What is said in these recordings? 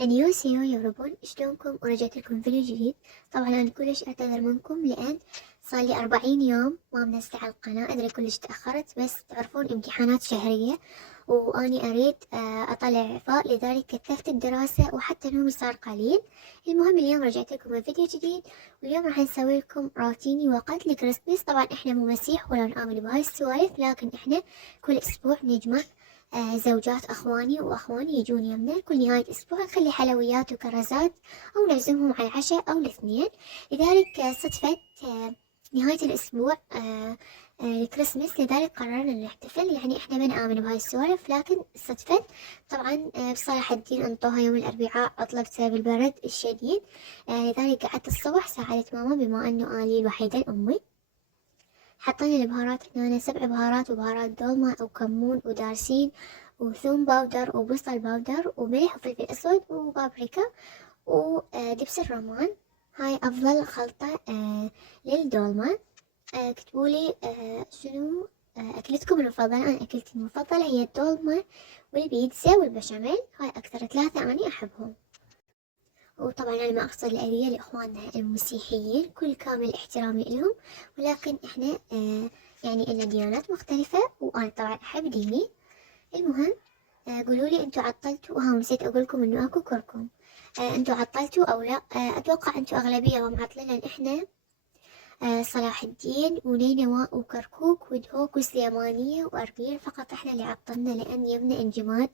أنيوسيو يوربون، شلونكم؟ ورجعت لكم فيديو جديد. طبعا أنا كلش أعتذر منكم لأن صار لي 40 يوم ما منزلة على القناة. أدري كلش تأخرت، بس تعرفون امتحانات شهرية وأني أريد أطلع إعفاء، لذلك كثفت الدراسة وحتى نومي صار قليل. المهم اليوم رجعت لكم بفيديو جديد، واليوم راح نسوي لكم روتيني وقت الكريسماس. طبعا إحنا مو مسيح ولا نآمن بهاي السوالف، لكن إحنا كل أسبوع نجمع زوجات أخواني وأخواني يجون يمنا كل نهاية أسبوع، نخلي حلويات وكرزات أو نعزمهم على العشاء أو الاثنين. لذلك صدفة نهاية الأسبوع الكريسماس، لذلك قررنا نحتفل. يعني إحنا ما نآمن بهاي السوالف، لكن صدفة. طبعا بصراحة الدين أنطوها يوم الأربعاء عطلة بسبب البرد الشديد، لذلك قعدت الصبح ساعدت ماما بما أنه أنا الوحيدة لأمي. حطينا البهارات هنا 7 بهارات وبهارات دولمة وكمون ودارسين وثوم باودر وبصل باودر وملح وفلفل أسود وبابريكا ودبس الرمان. هاي أفضل خلطة للدولمة. اكتبولي شنو أكلتكم المفضلة. أنا أكلتي المفضلة هي الدولمة والبيتزا والبشاميل، هاي أكثر 3 أنا أحبهم. وطبعا أنا ما أقصد الأذية لإخواننا المسيحيين، كل كامل احترامي لهم، ولكن إحنا يعني إلنا ديانات مختلفة وأنا طبعا أحب ديني. المهم قولولي أنتوا عطلتوا، نسيت أقولكم إنه أكو كركم. أنتوا عطلتوا أو لا؟ أتوقع أنتوا أغلبية ما معطلين، لأن إحنا صلاح الدين ونينوى وكركوك ودهوك وسليمانية وأربيل فقط إحنا اللي عطلنا، لأن يمنا انجماد.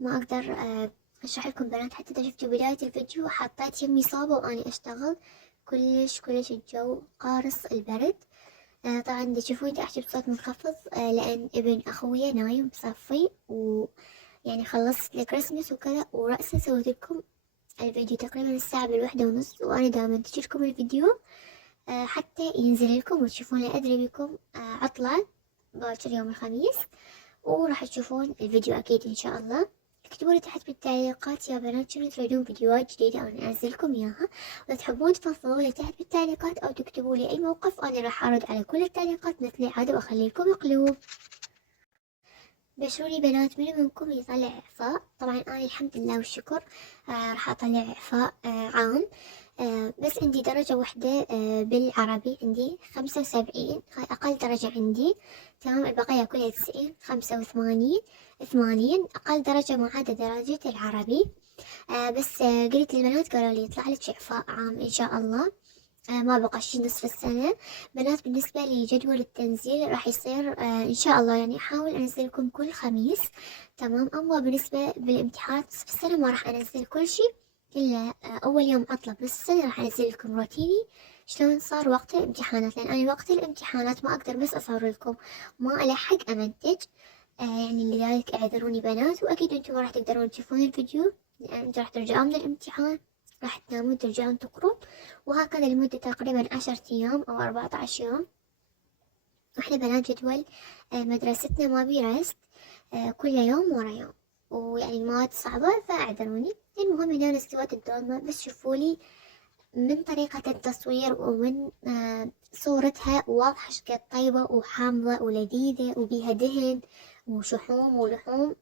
ما أقدر أشرح لكم بنات، حتى إذا شفتوا بداية الفيديو حطيت يمي صابة وأني أشتغل. كلش الجو قارص البرد. طبعا دا تشوفون دا أحكي بصوت منخفض لأن ابن أخويا نايم بصفي، ويعني خلصت الكريسماس وكذا، ورأسا سويت لكم الفيديو تقريبا الساعة ب1:30، وأنا دائما أنتج لكم الفيديو حتى ينزل لكم وتشوفون. أدري بكم عطلة باكر يوم الخميس، وراح تشوفون الفيديو أكيد إن شاء الله. اكتبوا لي تحت بالتعليقات يا بنات شنو تريدون فيديوهات جديدة أنا أنزلكم إياها، وإذا تحبون تفضلوا لي تحت بالتعليقات أو تكتبوا لي أي موقف، أنا راح أرد على كل التعليقات مثل العادة وأخلي لكم قلوب. بشروا لي بنات منو منكم يطلع إعفاء. طبعا أنا الحمد لله والشكر راح أطلع إعفاء عام. بس عندي درجة واحدة بالعربي، عندي 75، هاي أقل درجة عندي. تمام، البقية كلها 90، 85، 80. أقل درجة ما عدا درجة العربي. بس قلت للبنات قالوا لي يطلع لك إعفاء عام إن شاء الله. ما بقى شي نصف السنة بنات. بالنسبة لجدول التنزيل راح يصير إن شاء الله، يعني أحاول أنزلكم كل خميس. تمام. أما بالنسبة بالامتحانات نصف السنة ما راح أنزل كل شي إلا أول يوم عطلة بنص السنة راح أنزل لكم روتيني شلون صار وقت الامتحانات، لأن أنا وقت الامتحانات ما أقدر بس أصور لكم، ما ألحق أمنتج. يعني لذلك اعذروني بنات، وأكيد أنتم ما راح تقدرون تشوفون الفيديو لأن أنتم راح ترجعون من الامتحان، راح تنامون ترجعون تقرون، وهكذا لمدة تقريبا 10 أيام أو 14 يوم. وإحنا بنات جدول مدرستنا ما بيه رست، كل يوم ورا يوم، ويعني المواد صعبة فاعذروني. المهم هنا أنا استوت الدولمة، بس شوفولي من طريقة التصوير ومن صورتها واضحة شقد طيبة وحامضة ولذيذة وبيها دهن وشحوم ولحوم.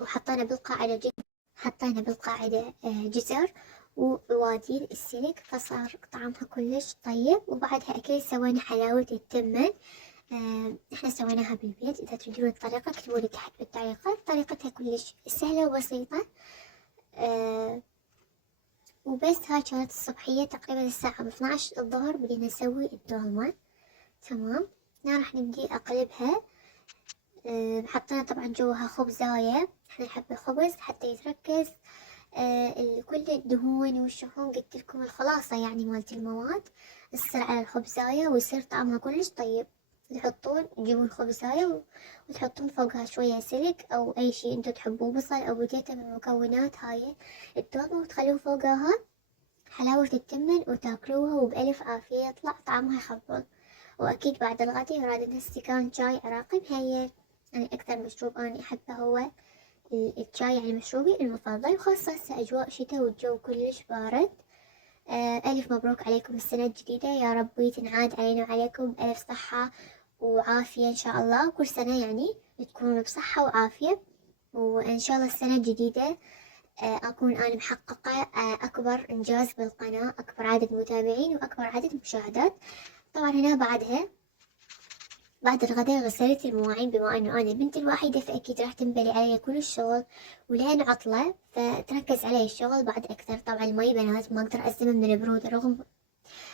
وحطينا بالقاعدة حطينا بالقاعدة جزر وعواديد السلك، فصار طعمها كلش طيب. وبعدها أكيد سوينا حلاوة التمن، احنا سويناها بالبيت. إذا تريدون الطريقة اكتبولي تحت بالتعليقات، طريقتها كلش سهلة وبسيطة. وبس هاي كانت الصبحية تقريبا الساعة 12 الظهر بدينا نسوي الدولمة. تمام. هنا راح نبدي أقلبها. حطينا طبعا جواها خبزاية، احنا نحب الخبز حتى يتركز كل الدهون والشحوم. قلت لكم الخلاصة يعني مالت المواد تصير على الخبزاية ويصير طعمها كلش طيب. تجيبون الخبزاية وتحطون فوقها شوية سلك أو أي شي انتو تحبوه، بصل أو بتيتا من مكونات هاي الدولمة، وتخلون فوقها حلاوة التمن وتاكلوها وبألف عافية، يطلع طعمها يخبل. وأكيد بعد الغدا يرادنا استكان شاي عراقي مهيأ. يعني أكثر مشروب أنا أحبه هو الشاي، يعني مشروبي المفضل، وخاصة هسه أجواء شتاء والجو كلش بارد. ألف مبروك عليكم السنة الجديدة، يا ربي تنعاد علينا وعليكم بألف صحة وعافية إن شاء الله. كل سنة يعني تكونوا بصحة وعافية، وإن شاء الله السنة الجديدة أكون أنا محققة أكبر إنجاز بالقناة، أكبر عدد متابعين وأكبر عدد مشاهدات. طبعا هنا بعد الغداء غسلت المواعين، بما انه انا البنت الوحيدة فاكيد راح تنبلي علي كل الشغل، ولين عطلة فتركز علي الشغل بعد اكثر. طبعا المي بنات ما اقدر ازمه من البرودة، رغم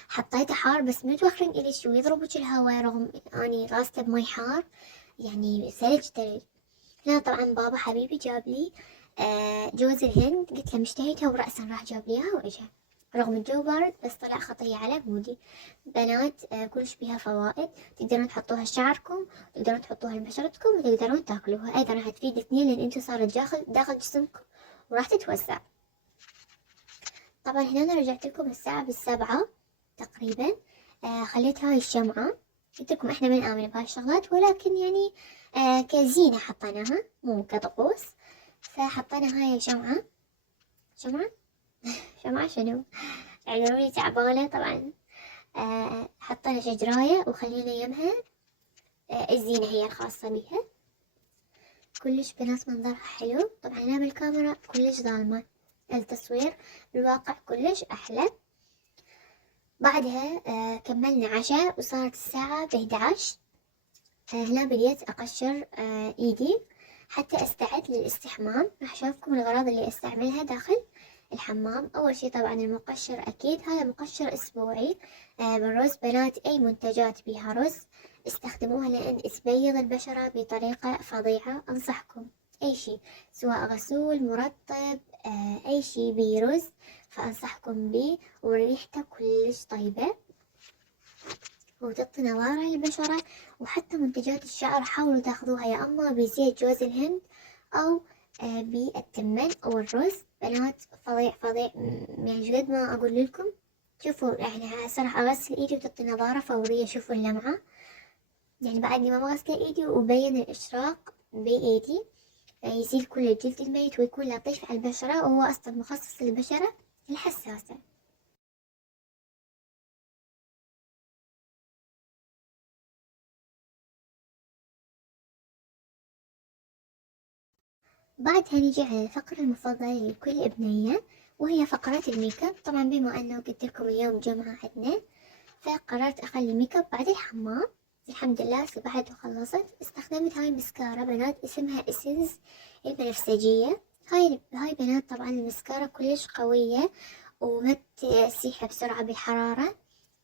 حطيته حار بس من توخرين الي شو يضربك الهواء، رغم اني غاسته بمي حار يعني ثلج. هنا طبعا بابا حبيبي جاب لي جوز الهند، قلت له مشتهيتها ورأسا راح جاب لي اياها واجا، رغم الجو بارد بس طلع خطية على مودي. بنات كلش بيها فوائد، تقدرون تحطوها لشعركم، تقدرون تحطوها لبشرتكم، وتقدرون تاكلوها ايضا، راح تفيد اثنين لان انتو صارت داخل جسمكم وراح تتوسع. طبعا هنا انا رجعت لكم الساعة بالسبعة تقريبا. خليت هاي الشمعة، قلت لكم احنا ما نآمن بهاي الشغلات، ولكن يعني كزينة حطيناها مو كطقوس، فحطينا هاي شمعة شمعة شنو اعذروني تعبانة طبعا. حطينا شجراية وخلينا يمها الزينة هي الخاصة بها. كلش بنات منظرها حلو. طبعا هنا بالكاميرا كلش ظالمة، التصوير بالواقع كلش أحلى. بعدها كملنا عشاء وصارت الساعة ب11. هنا بديت أقشر إيدي حتى أستعد للاستحمام. راح أشوفكم الأغراض اللي أستعملها داخل الحمام. أول شي طبعا المقشر، أكيد هذا مقشر أسبوعي بالرز. بنات أي منتجات بها رز استخدموها لأن تبيض البشرة بطريقة فظيعة. أنصحكم أي شي سواء غسول مرطب أي شي برز فأنصحكم به، وريحته كلش طيبة وتعطي نضارة للبشرة. وحتى منتجات الشعر حاولوا تاخذوها يا اما بزيت جوز الهند او بالتمن او الرز. بنات فظيع يعني قد ما اقول لكم. شوفوا يعني صراحة اغسل ايدي وتعطي نضارة فورية، شوفوا اللمعة يعني بعدني ما غسلت ايدي وبين الاشراق بايدي، يزيل كل الجلد الميت ويكون لطيف على البشرة، وهو اصلا مخصص للبشرة الحساسة. بعدها نيجي على الفقرة المفضلة لكل بنية، وهي فقرات الميك اب. طبعا بما انه قلت لكم اليوم جمعة عندنا، فقررت اخلي ميك اب بعد الحمام. الحمد لله سبحت وخلصت. استخدمت هاي مسكارة بنات اسمها اسنس البنفسجية. هاي بنات طبعا المسكارة كلش قوية وما تسيح بسرعة بالحرارة،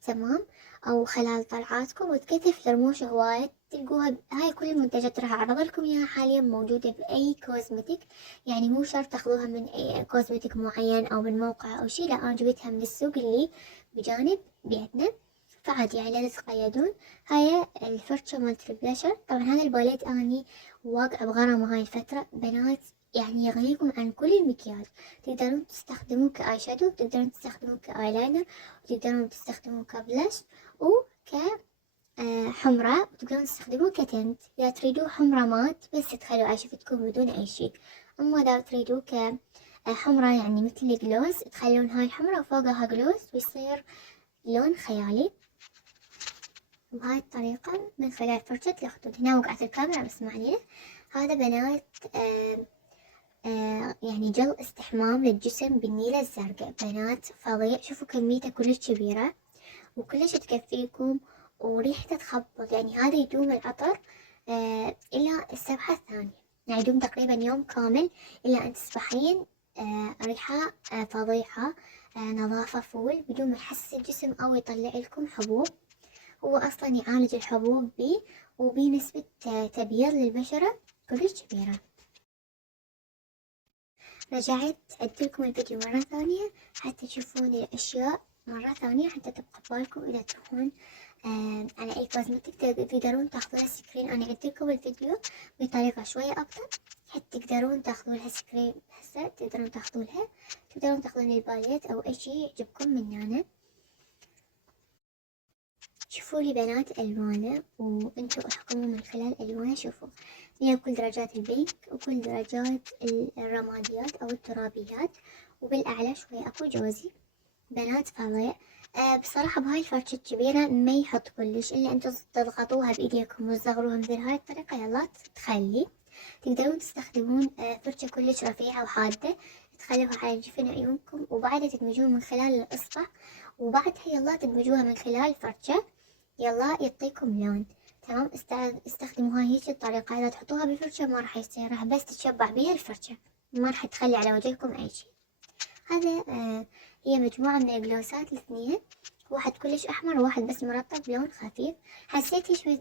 تمام، او خلال طلعاتكم، وتكثف الرموش هواية. تلقوها هاي كل المنتجات راح اعرض لكم اياها حاليا موجودة باي كوزمتيك، يعني مو شرط تاخذوها من اي كوزمتيك معين او من موقع او شي، لا انا جبتها من السوق اللي بجانب بيتنا، فعادي يعني لا تتقيدون. هاي الفرشة مالت البلاشر. طبعا هذا الباليت اني واقعة بغرامة هاي الفترة بنات، يعني يغنيكم عن كل المكياج. تقدرون تستخدموه كآي شادو، تقدرون تستخدموه كآيلاينر، وتقدرون تستخدموه كبلاش وك حمرة، وتقدرون تستخدموه كتنت. إذا تريدوه حمرة مات بس تدخلوا على شفتكم بدون أي شي، أما إذا تريدوه كحمرة يعني مثل الجلوز تخلون هاي الحمرة وفوقها جلوز ويصير لون خيالي بهاي الطريقة من خلال فرشة الخدود. هنا وقعت الكاميرا بس ما علينا. هذا بنات يعني جل استحمام للجسم بالنيلة الزرقاء بنات فظيع. شوفوا كميته كلش كبيرة وكلش تكفيكم وريحته تخبط، يعني هذا يدوم العطر إلى السبعة الثانية، يعني يدوم تقريبا يوم كامل إلى أن تصبحين ريحة فظيعة، نظافة فول بدون ما يحسس الجسم أو يطلع لكم حبوب. هو أصلا يعالج الحبوب وبنسبة تبييض للبشرة كلش كبيرة. رجعت أديلكم الفيديو مرة ثانية حتى تشوفون الأشياء مرة ثانية، حتى تبقى ببالكم إذا تروحون على أي كوزمتيك تقدرون تاخذون سكرين. أنا عدتلكم الفيديو بطريقة شوية أبطأ حتى تقدرون تاخذون سكرين هسه، تقدرون تاخذون الباليت أو أي شي يعجبكم من هنا. شوفوا لي بنات ألوانه وانتوا احكموا من خلال ألوانه. شوفوا هي كل درجات البينك وكل درجات الرماديات أو الترابيات، وبالأعلى شوي أكو جوزي. بنات فظيع. بصراحة بهاي الفرشة الكبيرة ما يحط كلش إلا انتوا تضغطوها بإيديكم وتصغروها مثل هاي الطريقة يلا تخلي. تقدرون تستخدمون فرشة كلش رفيعة وحادة تخلوها على جفن عيونكم، وبعدها تدمجوها من خلال الإصبع، وبعدها يلا تدمجوها من خلال الفرشة، يلا يعطيكم لون. تمام، استخدموها هيك الطريقة. إذا تحطوها بالفرشة ما راح يصير، راح بس تتشبع بيها الفرشة، ما راح تخلي على وجهكم أي شيء. هذا هي مجموعة من الجلوسات الاثنين، واحد كلش أحمر وواحد بس مرطب لون خفيف. حسيت شوية